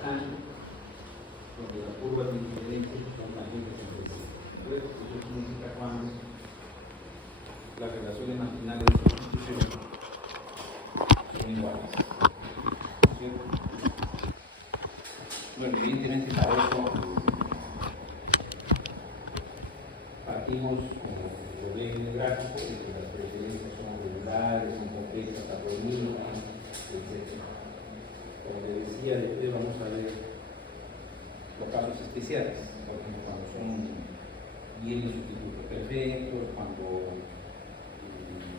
están donde las curvas de diferencia son tangentes entre sí. Entonces, eso significa cuando las relaciones marginales de sustitución son iguales. ¿Cierto? Bueno, evidentemente para eso partimos, como lo ven en el gráfico, de que las preferencias son regulares, son complejas, armónicas, etc. Como les decía, después vamos a ver los casos especiales, por ejemplo, cuando son bienes sustitutos perfectos, cuando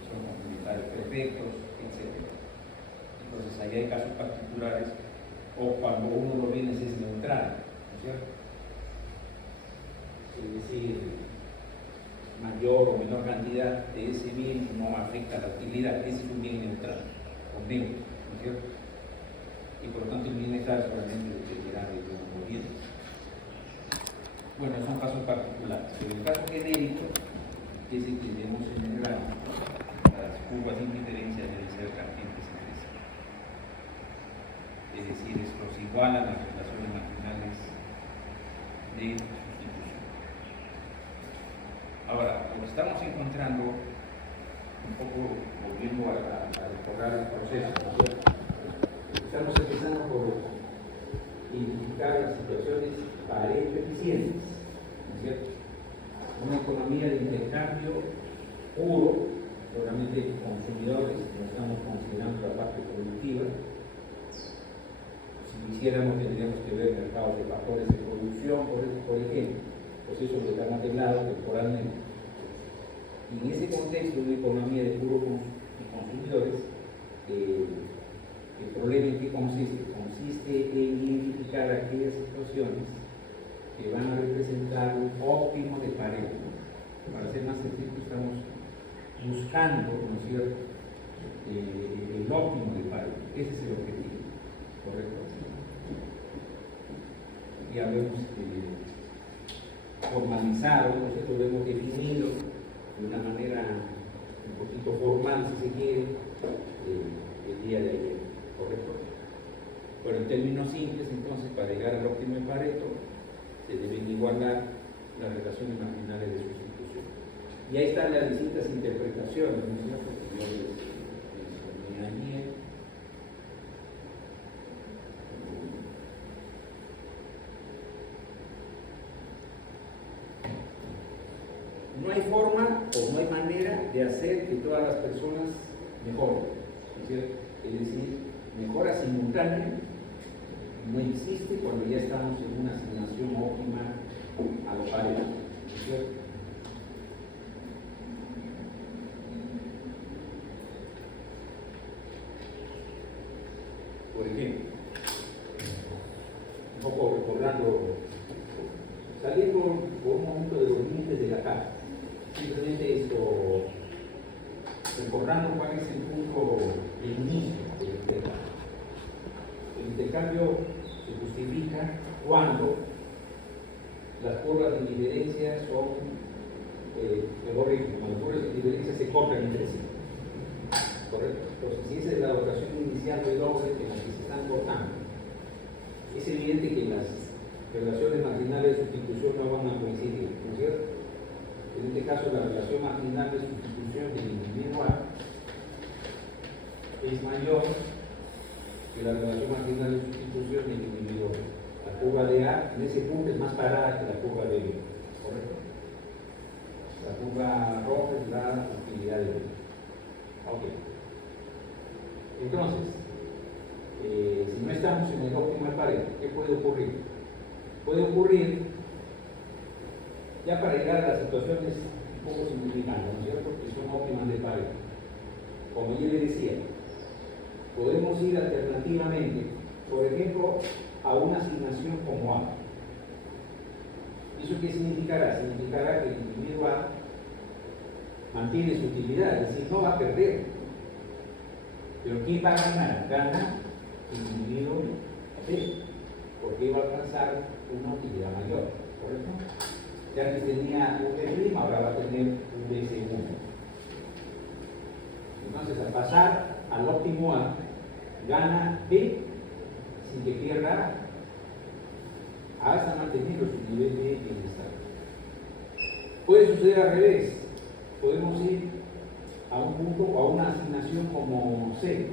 son complementarios perfectos, etc. Entonces, ahí hay casos particulares, o cuando uno de los bienes es neutral, ¿no es cierto? Es decir, mayor o menor cantidad de ese bien no afecta la utilidad, ese es un bien neutral, o neutro, ¿no es cierto? Y por lo tanto el bienestar solamente dependerá de los bienes. Bueno, son casos particulares, pero el caso genérico es el que vemos en el gráfico. Las curvas de indiferencia deben ser tangentes entre sí. Es decir, estos igualan las relaciones marginales de sustitución. Ahora, lo que estamos encontrando, un poco volviendo a recordar el proceso, ¿no? Estamos empezando por identificar las situaciones Pareto eficientes, ¿no es cierto? Una economía de intercambio puro, solamente consumidores, no estamos considerando la parte productiva. Si lo hiciéramos, tendríamos que ver mercados de factores de producción, por ejemplo, procesos que están atelados temporalmente. Y en ese contexto de una economía de puros consumidores, el problema en qué consiste? Consiste en identificar aquellas situaciones que van a representar un óptimo de Pareto. Para ser más sencillo, estamos buscando, ¿no es cierto?, el óptimo de Pareto. Ese es el objetivo, ¿correcto? Ya lo hemos formalizado, ¿no es cierto?, lo hemos definido de una manera un poquito formal, si se quiere, el día de ayer, ¿correcto? Bueno, en términos simples, entonces, para llegar al óptimo de Pareto, se deben igualar las relaciones marginales de sustitución. Y ahí están las distintas interpretaciones, ¿no es cierto?, que yo les mencioné ayer. No hay forma o no hay manera de hacer que todas las personas mejoren, ¿no es cierto? Es decir, mejora simultánea no existe cuando ya estamos en una asignación óptima a los Pareto, ¿no es cierto? Por ejemplo, un poco recordando, saliendo por un momento de los límites de la carta, simplemente esto, recordando cuál es el punto de inicio del intercambio. El intercambio se justifica cuando las curvas de indiferencia son, mejor dicho, cuando las curvas de indiferencia se cortan entre sí. ¿Correcto? Entonces, si esa es la dotación inicial de doble en la que se están cortando, es evidente que las relaciones marginales de sustitución no van a coincidir, ¿no es cierto? En este caso, la relación marginal de sustitución del individuo A es mayor que la relación marginal de sustitución del individuo B. La curva de A en ese punto es más parada que la curva de B, ¿correcto? La curva roja es la utilidad de B. Ok. Entonces, si no estamos en el óptimo de Pareto, ¿qué puede ocurrir? Puede ocurrir, ya para llegar a las situaciones un poco simplificando, ¿no es cierto?, que son óptimas de Pareto. Como yo le decía, podemos ir alternativamente, por ejemplo, a una asignación como A. ¿Eso qué significará? Significará que el individuo A mantiene su utilidad, es decir, no va a perder. Pero ¿quién va a ganar? Gana el individuo B, porque va a alcanzar una utilidad mayor, ¿correcto? Ya que tenía un B', ahora va a tener un B segundo. Entonces, al pasar al óptimo A, gana B sin que pierda A. hasta manteniendo su nivel de bienestar. Puede suceder al revés. Podemos ir a un punto o a una asignación como C.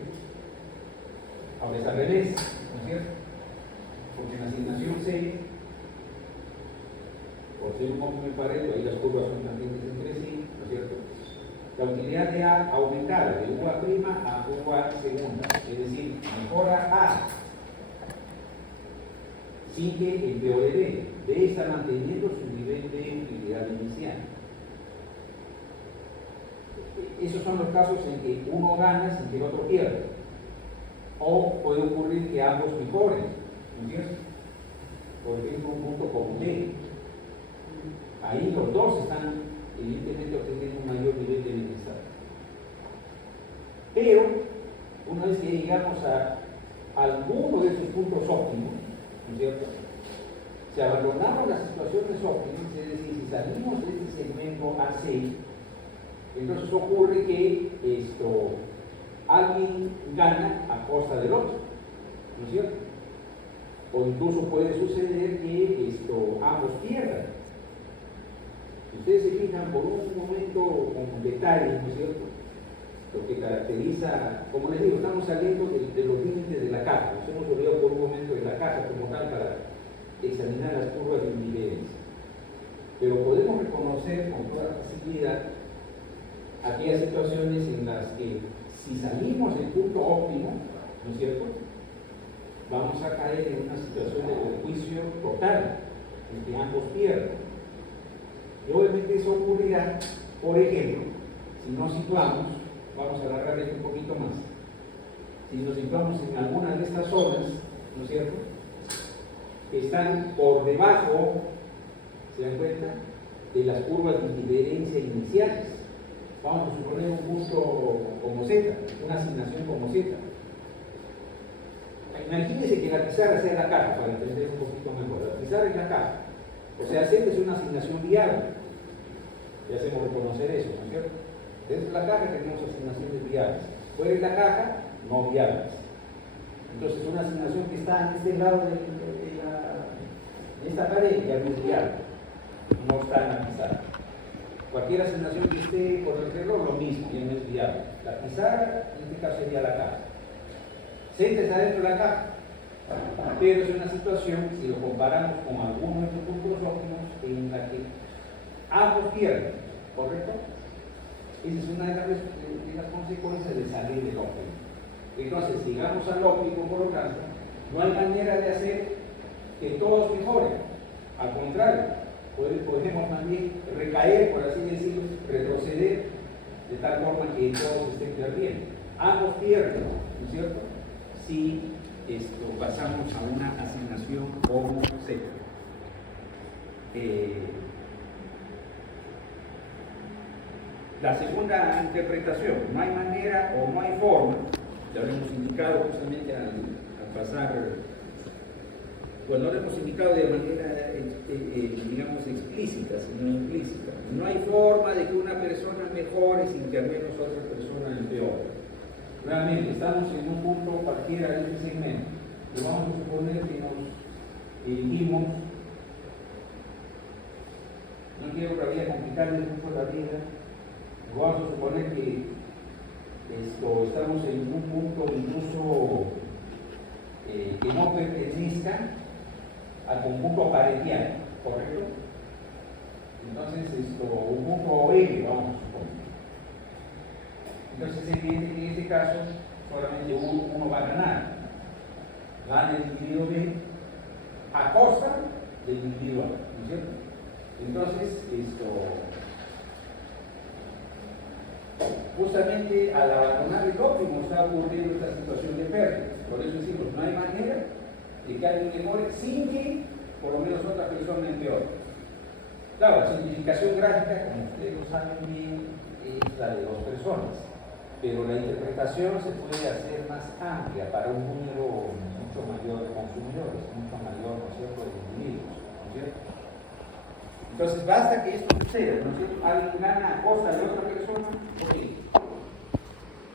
Ahora es al revés, ¿no es cierto? Porque en la asignación C, por ser un óptimo de Pareto, ahí las curvas son tangentes entre sí, ¿no es cierto? La utilidad de A aumentará de UA' a UA segunda, es decir, mejora A sin que empeore B. B está manteniendo su nivel de utilidad inicial. Esos son los casos en que uno gana sin que el otro pierda. O puede ocurrir que ambos mejoren, ¿no es cierto? Por ejemplo, un punto como D. Ahí los dos están evidentemente obteniendo un mayor nivel de bienestar. Pero, una vez que llegamos a alguno de esos puntos óptimos, ¿no es cierto? Si abandonamos las situaciones óptimas, es decir, si salimos de este segmento AC, entonces ocurre que alguien gana a costa del otro, ¿no es cierto? O incluso puede suceder que ambos pierdan. Si ustedes se fijan por un momento con detalle, ¿no es cierto? Lo que caracteriza, como les digo, estamos saliendo de los límites de la caja, nos hemos olvidado por un momento de la caja como tal para examinar las curvas de individuales. Pero podemos reconocer con toda facilidad aquellas situaciones en las que si salimos del punto óptimo, ¿no es cierto?, vamos a caer en una situación de perjuicio total, en que ambos pierden. Y obviamente eso ocurrirá, por ejemplo, si nos situamos, vamos a alargar esto un poquito más, si nos situamos en alguna de estas zonas, ¿no es cierto?, que están por debajo, ¿se dan cuenta?, de las curvas de indiferencia iniciales. Vamos a suponer un punto como Z, una asignación como Z. Imagínense que la pizarra sea la caja, para entender un poquito mejor. La pizarra es la caja. O sea, Z es una asignación viable. Ya hacemos reconocer eso, ¿no es cierto? Dentro de la caja tenemos asignaciones viables. Fuera de la caja, no viables. Entonces, una asignación que está en este lado de esta pared ya no es viable. No está en la pizarra. Cualquier asignación que esté por el reloj, lo mismo, ya no es viable. La pizarra, en este caso, sería la caja. Z está dentro de la caja, pero es una situación, si lo comparamos con algunos de estos puntos óptimos, en la que ambos pierden, ¿correcto? Esa es una de las consecuencias de salir del óptimo. Entonces, si llegamos al óptimo, por lo tanto, no hay manera de hacer que todos mejoren. Al contrario, podemos también recaer, por así decirlo, retroceder, de tal forma que todos estén perdiendo. Ambos pierden, ¿no es cierto?, si pasamos a una asignación como Z. La segunda interpretación, no hay manera o no hay forma, ya lo hemos indicado justamente al pasar, pues no lo hemos indicado de manera, digamos, explícita, sino implícita. No hay forma de que una persona mejore sin que al menos otra persona empeore. Realmente, estamos en un punto cualquiera de este segmento, pero vamos a suponer que nos dirigimos, no quiero todavía complicarles mucho la vida, vamos a suponer que estamos en un punto incluso que no pertenezca al conjunto paretial, ¿correcto? Entonces, un punto L, vamos a suponer. Entonces es evidente que en este caso solamente uno va a ganar. Gana el individuo B a costa del individuo A, ¿no es cierto? Entonces, justamente al abandonar el óptimo está ocurriendo esta situación de pérdida. Por eso decimos, no hay manera de que alguien mejore sin que por lo menos otra persona empeore. Claro, la simplificación gráfica, como ustedes lo saben bien, es la de 2 personas. Pero la interpretación se puede hacer más amplia para un número mucho mayor de consumidores, mucho mayor, ¿no es cierto?, de individuos, ¿no es cierto? Entonces basta que esto suceda, ¿no es cierto? Alguien gana a costa de otra persona, ok,